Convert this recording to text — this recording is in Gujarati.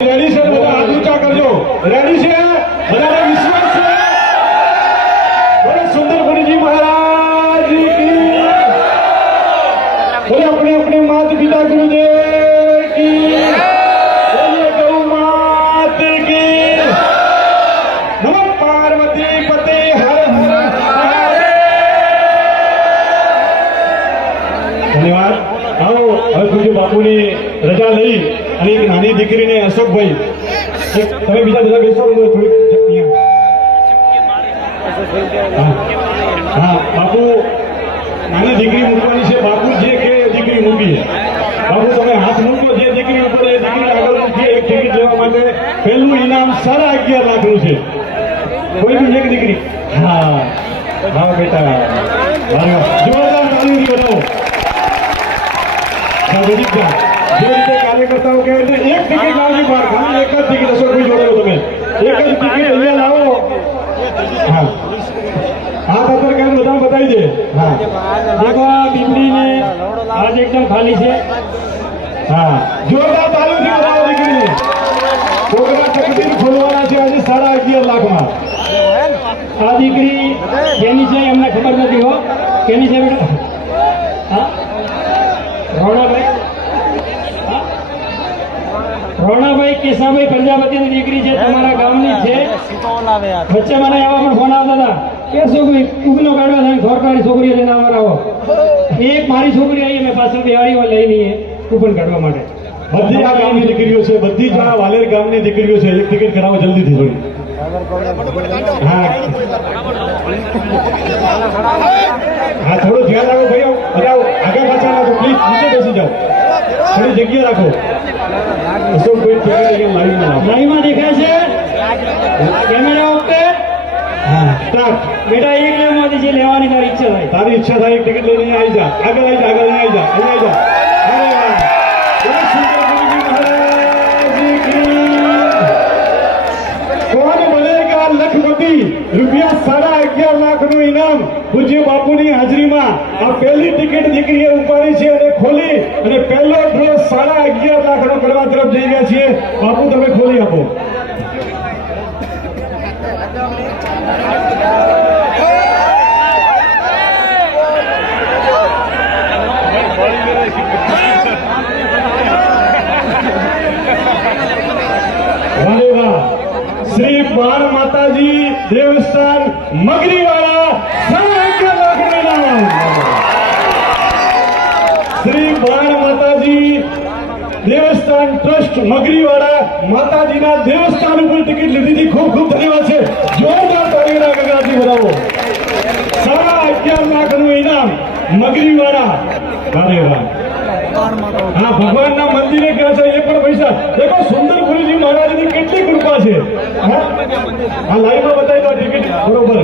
રેડી છે બધા હાથ ઊંચા કરજો રેડી છે બધાને વિશ્વાસ છે બોલો સુંદરપુરીજી મહારાજ કી બોલો अपने अपने माता पिता गुरुदेव की बोलिए गौ मात की नमः पार्वती पते हर हर धन्यवाद आओ હવે પૂજ્ય બાપુની રજા લઈ અને એક નાની દીકરીને અશોકભાઈ તમે બીજા બધા બેસો થોડીક હા બાપુ નાની દીકરી મૂકવાની છે બાપુ જે કે દીકરી મૂકી બાપુ તમે હાથ મૂકો જે દીકરી ઉપર એ દીકરી આગળ મૂકી એક ટિકિટ લેવા માટે પહેલું ઇનામ 11.5 લાખનું છે કોઈ બી એક દીકરી હા હા બેટા જોરદાર તાળી બતાવો જે રીતે કાર્યકર્તાઓ કહે છે એક ટિકિટ લાવવી બહાર ખાલી એક જ ટિકિટ અશોકભાઈ જોડો તમે એક જ ટિકિટ અહીંયા લાવો હા हाथ अंदर कर बताई दे हाँ देखो बिजली ने आज एकदम खाली से हाँ जोरदार ताली थी बताओ દીકરીને છોકરા તકદીર ખોલવાના છે આજે 11.5 લાખમાં આ દીકરી કેની છે એમને ખબર નથી હો કેની છે બેટા હા રોણાભાઈ કેશાભાઈ પ્રજાપતિની દીકરી છે તમારા ગામની છે વચ્ચે મને આવા પણ ફોન આવતા હતા કે છોકરી ઉગનો કાઢવા થાય સરકારી છોકરીઓ લઈને આવો એક મારી છોકરી આવી મેં પાછળ બેવાડીઓ લઈને કૂપન કાઢવા માટે બધી આ ગામની દીકરીઓ છે બધી જ આ વાલેર ગામની દીકરીઓ છે એક ટિકિટ કરાવો જલ્દીથી થોડી હા હા થોડું ધ્યાન રાખો ભાઈ આવો આગળ પાછળ રાખો પ્લીઝ નીચે બેસી જાઓ થોડી જગ્યા રાખો લાઈવમાં દેખાય છે કેમેરા ઓકે હા સ્ટાર્ટ બેટા એક લેવામાંથી જે લેવાની તારી ઈચ્છા થાય તારી ઈચ્છા થાય એક ટિકિટ લઈને આવી જા આગળ આવી જા આગળ આવી જા અહીંયા આવી જા કોણ બનેગા લખપતિ રૂપિયા 11.5 લાખનું ઇનામ પૂજ્ય બાપુની હાજરીમાં આ પહેલી ટિકિટ દીકરીએ ઉપાડી છે અને ખોલી અને પહેલો ડ્રો 11.5 લાખનો કરવા તરફ જઈ રહ્યા છીએ બાપુ તમે ખોલી આપો श्री बाण माताजी देवस्थान मगरीवाड़ा 11.5 लाख इनाम श्री बाण माताजी देवस्थान ट्रस्ट मगरीवाड़ा माताजीना देवस्थान ઉપર ટિકિટ લીધી હતી ખૂબ ખૂબ ધન્યવાદ છે જોરદાર તાળીના ગગડાથી વધાવો 11.5 લાખનું ઇનામ મગરીવાડા વારે વાહ हाँ भगवान ना मंदिर क्या चाहिए पर पैसा देखो सुंदरपुरी जी महाराज की कितनी कृपा है हाँ लाइव में बताई दो टिकट बरोबर